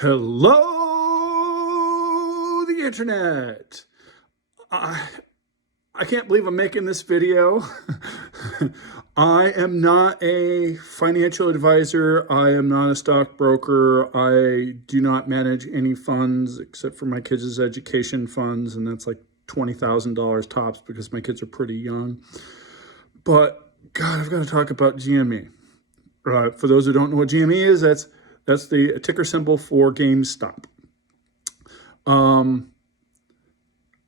Hello, the internet. I can't believe I'm making this video. I am not a financial advisor. I am not a stockbroker. I do not manage any funds except for my kids' education funds, and that's like $20,000 tops because my kids are pretty young. But God, I've got to talk about GME. For those who don't know what GME is, that's the ticker symbol for GameStop.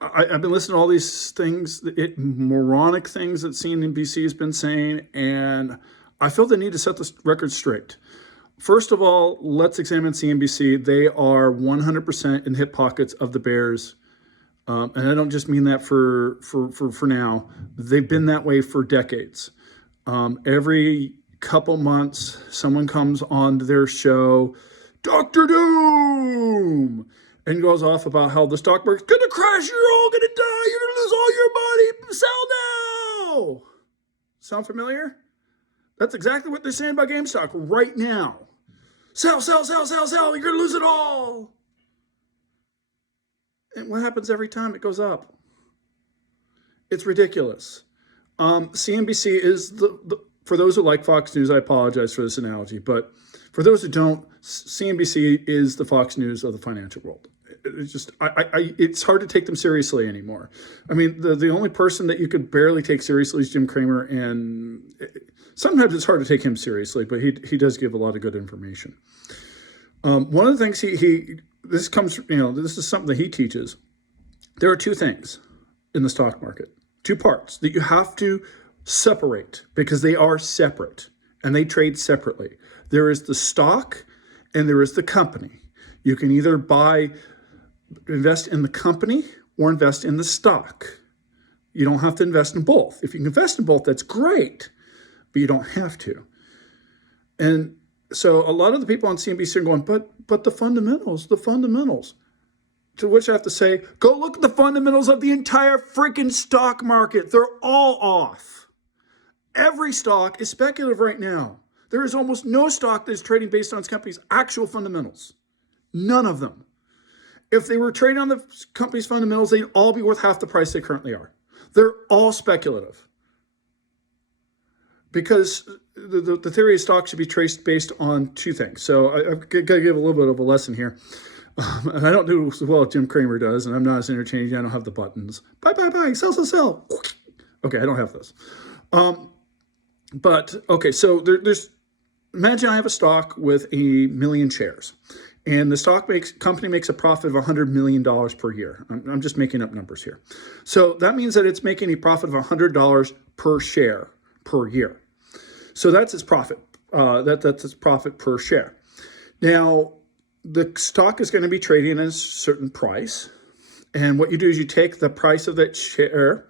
I've been listening to all these things, moronic things that CNBC has been saying, and I feel the need to set the record straight. First of all, let's examine CNBC. They are 100% in hip pockets of the bears. And I don't just mean that for now. They've been that way for decades. Every couple months, someone comes on to their show, Dr. Doom, and goes off about how the stock market's gonna crash, you're all gonna die, you're gonna lose all your money, sell now. Sound familiar? That's exactly what they're saying about GameStop right now. Sell, sell, sell, sell, sell, you're gonna lose it all. And what happens every time it goes up? It's ridiculous. CNBC is for those who like Fox News, I apologize for this analogy, but for those who don't, CNBC is the Fox News of the financial world. It's just, it's hard to take them seriously anymore. I mean, the only person that you could barely take seriously is Jim Cramer, and sometimes it's hard to take him seriously, but he does give a lot of good information. One of the things this comes, this is something that he teaches. There are two things in the stock market, two parts that you have to separate because they are separate and they trade separately. There is the stock and there is the company. You can either invest in the company or invest in the stock. You don't have to invest in both. If you can invest in both, that's great, but you don't have to. And so a lot of the people on CNBC are going, but the fundamentals. To which I have to say, go look at the fundamentals of the entire freaking stock market. They're all off. Every stock is speculative right now. There is almost no stock that is trading based on its company's actual fundamentals. None of them. If they were trading on the company's fundamentals, they'd all be worth half the price they currently are. They're all speculative. Because the theory of stocks should be traced based on two things. So I've got to give a little bit of a lesson here. And I don't do as well as Jim Cramer does, and I'm not as interchanging. I don't have the buttons. Buy, buy, buy, sell, sell, sell. Okay, I don't have those. But, okay, so there's, imagine I have a stock with 1 million shares, and the company makes a profit of $100 million per year. I'm just making up numbers here. So that means that it's making a profit of $100 per share per year. So that's its profit. That's its profit per share. Now, the stock is going to be trading at a certain price. And what you do is you take the price of that share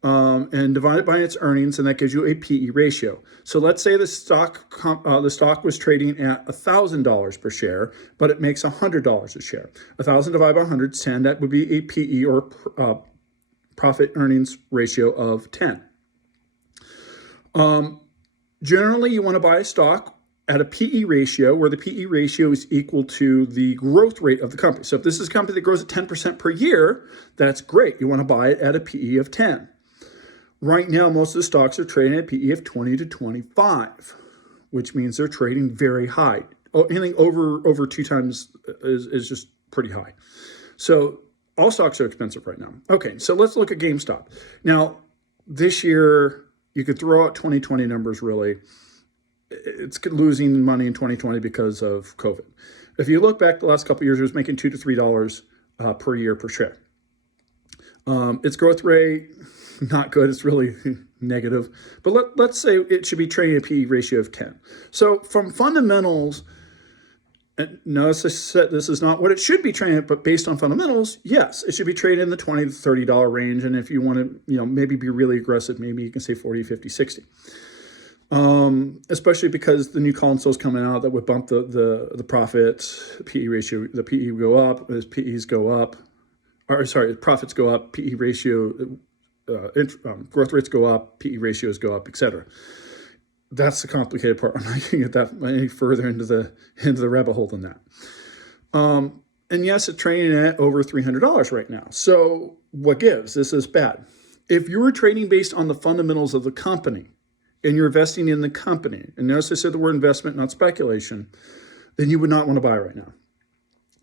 and divide it by its earnings, and that gives you a PE ratio. So let's say the stock was trading at $1,000 per share, but it makes $100 a share. 1,000 divided by 100 is 10. That would be a PE or profit earnings ratio of 10. Generally, you want to buy a stock at a PE ratio where the PE ratio is equal to the growth rate of the company. So if this is a company that grows at 10% per year, that's great. You want to buy it at a PE of 10. Right now, most of the stocks are trading at a PE of 20 to 25, which means they're trading very high. Anything over 2 times is just pretty high. So all stocks are expensive right now. Okay, so let's look at GameStop. Now, this year, you could throw out 2020 numbers, really. It's losing money in 2020 because of COVID. If you look back the last couple of years, it was making $2 to $3 per year per share. Its growth rate, not good. It's really negative. But let's say it should be trading at a PE ratio of 10. So from fundamentals, and notice I said this is not what it should be trading at, but based on fundamentals, yes, it should be trading in the $20 to $30 range. And if you want to, maybe be really aggressive, maybe you can say 40, 50, 60. Especially because the new consoles coming out that would bump the profit PE ratio, the PE would go up as PEs go up, profits go up, PE ratio, growth rates go up, PE ratios go up, etc. That's the complicated part. I'm not going to get that any further into the rabbit hole than that. And yes, it's trading at over $300 right now. So what gives? This is bad. If you were trading based on the fundamentals of the company and you're investing in the company, and notice I said the word investment, not speculation, then you would not want to buy right now.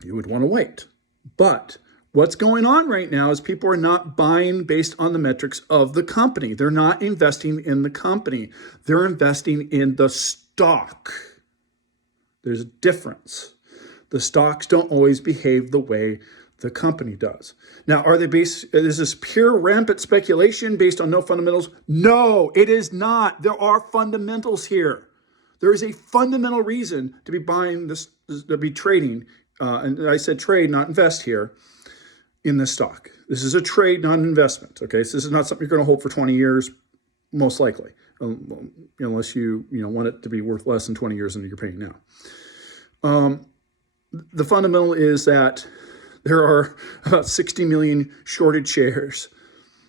You would want to wait. But what's going on right now is people are not buying based on the metrics of the company. They're not investing in the company. They're investing in the stock. There's a difference. The stocks don't always behave the way the company does. Now, are they based, is this pure rampant speculation based on no fundamentals? No, it is not. There are fundamentals here. There is a fundamental reason to be buying this, to be trading, and I said trade, not invest here, in this stock. This is a trade, not an investment, okay? So this is not something you're going to hold for 20 years, most likely, unless you want it to be worth less than 20 years than you're paying now. The fundamental is that there are about 60 million shorted shares,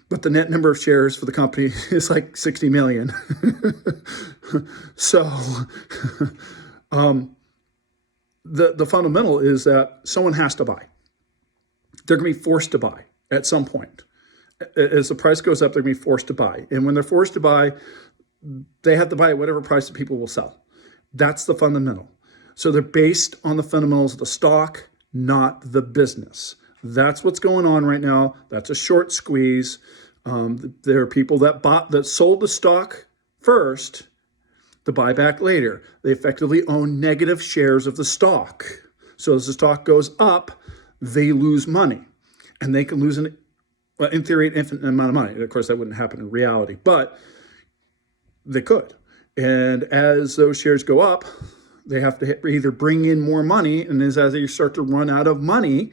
but the net number of shares for the company is like 60 million. So the fundamental is that someone has to buy. They're going to be forced to buy at some point. As the price goes up, they're going to be forced to buy. And when they're forced to buy, they have to buy at whatever price that people will sell. That's the fundamental. So they're based on the fundamentals of the stock, not the business. That's what's going on right now. That's a short squeeze. There are people that sold the stock first to buy back later. They effectively own negative shares of the stock. So as the stock goes up, they lose money. And they can lose, in theory, an infinite amount of money. Of course, that wouldn't happen in reality, but they could. And as those shares go up, they have to either bring in more money, and as they start to run out of money,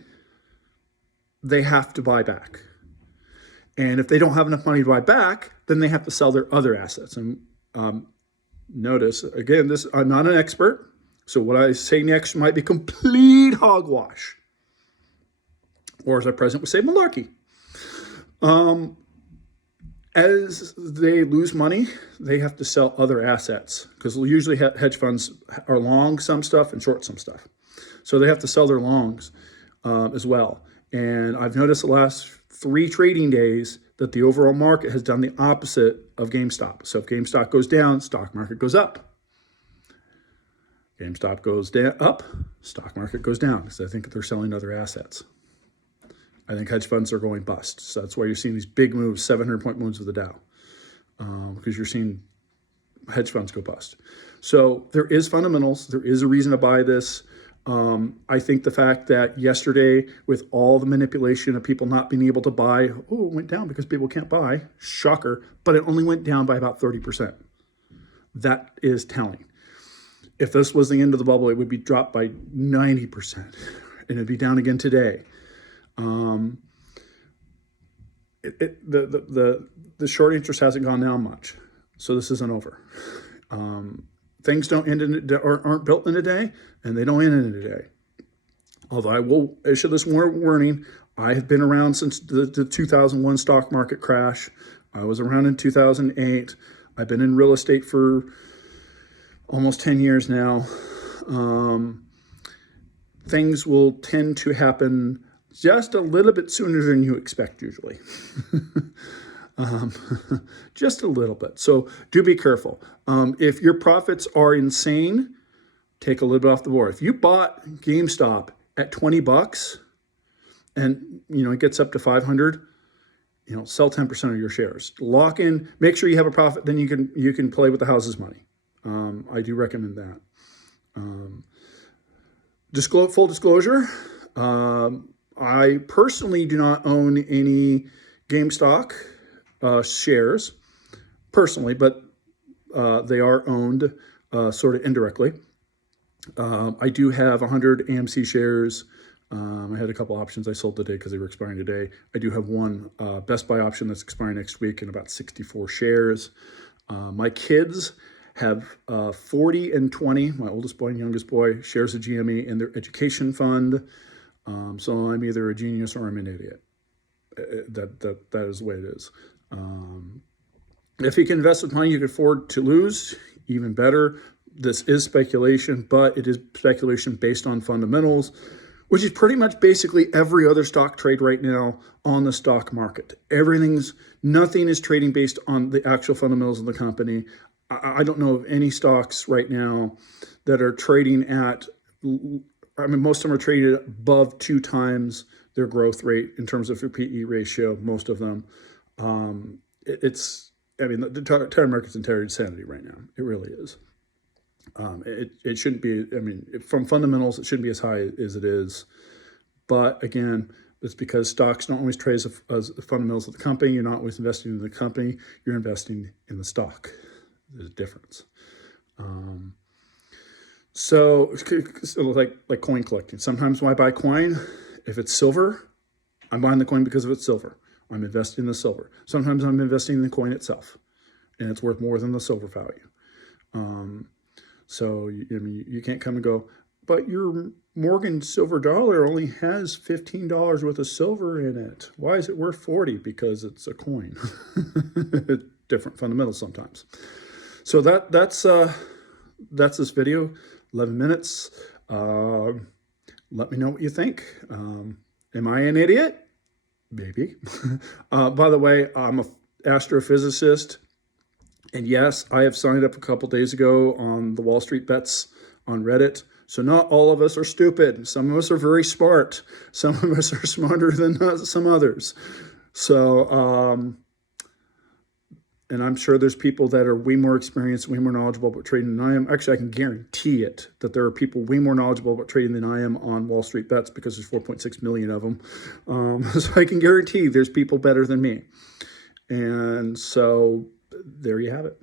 they have to buy back. And if they don't have enough money to buy back, then they have to sell their other assets. And notice, again, I'm not an expert, so what I say next might be complete hogwash. Or as our president would say, malarkey. As they lose money, they have to sell other assets because usually hedge funds are long some stuff and short some stuff. So they have to sell their longs as well. And I've noticed the last 3 trading days that the overall market has done the opposite of GameStop. So if GameStop goes down, stock market goes up. GameStop goes up, stock market goes down because I think they're selling other assets. I think hedge funds are going bust. So that's why you're seeing these big moves, 700-point moves of the Dow, because you're seeing hedge funds go bust. So there is fundamentals. There is a reason to buy this. I think the fact that yesterday, with all the manipulation of people not being able to buy, it went down because people can't buy. Shocker. But it only went down by about 30%. That is telling. If this was the end of the bubble, it would be dropped by 90%. And it'd be down again today. The short interest hasn't gone down much, so this isn't over. Things don't end aren't built in a day, and they don't end in a day. Although I will issue this warning, I have been around since the 2001 stock market crash. I was around in 2008. I've been in real estate for almost 10 years now. Things will tend to happen just a little bit sooner than you expect usually. Just a little bit. So do be careful. If your profits are insane, take a little bit off the board. If you bought GameStop at $20 and it gets up to 500, sell 10% of your shares. Lock in, make sure you have a profit, then you can play with the house's money. I do recommend that. Full disclosure, I personally do not own any GameStop shares personally, but they are owned sort of indirectly. I do have 100 AMC shares. I had a couple options I sold today because they were expiring today. I do have one Best Buy option that's expiring next week and about 64 shares. My kids have 40 and 20, my oldest boy and youngest boy, shares of GME in their education fund. So I'm either a genius or I'm an idiot. That is the way it is. If you can invest with money you can afford to lose, even better. This is speculation, but it is speculation based on fundamentals. which is pretty much basically every other stock trade right now on the stock market. Nothing is trading based on the actual fundamentals of the company. I don't know of any stocks right now that are trading at, I mean, most of them are traded above 2 times their growth rate in terms of their PE ratio, most of them. I mean, the entire market's entire insanity right now. It really is. It shouldn't be, I mean, from fundamentals, it shouldn't be as high as it is. But again, it's because stocks don't always trade as the fundamentals of the company. You're not always investing in the company. You're investing in the stock. There's a difference. So like coin collecting. Sometimes when I buy coin, if it's silver, I'm buying the coin because of its silver. I'm investing in the silver. Sometimes I'm investing in the coin itself, and it's worth more than the silver value. So you can't come and go, but your Morgan silver dollar only has $15 worth of silver in it. Why is it worth 40? Because it's a coin. Different fundamentals sometimes. So that's this video. 11 minutes. Let me know what you think. Am I an idiot? Maybe. By the way, I'm an astrophysicist. And yes, I have signed up a couple days ago on the Wall Street Bets on Reddit. So not all of us are stupid. Some of us are very smart. Some of us are smarter than some others. So, and I'm sure there's people that are way more experienced, way more knowledgeable about trading than I am. Actually, I can guarantee it that there are people way more knowledgeable about trading than I am on Wall Street Bets because there's 4.6 million of them. So I can guarantee there's people better than me. And so there you have it.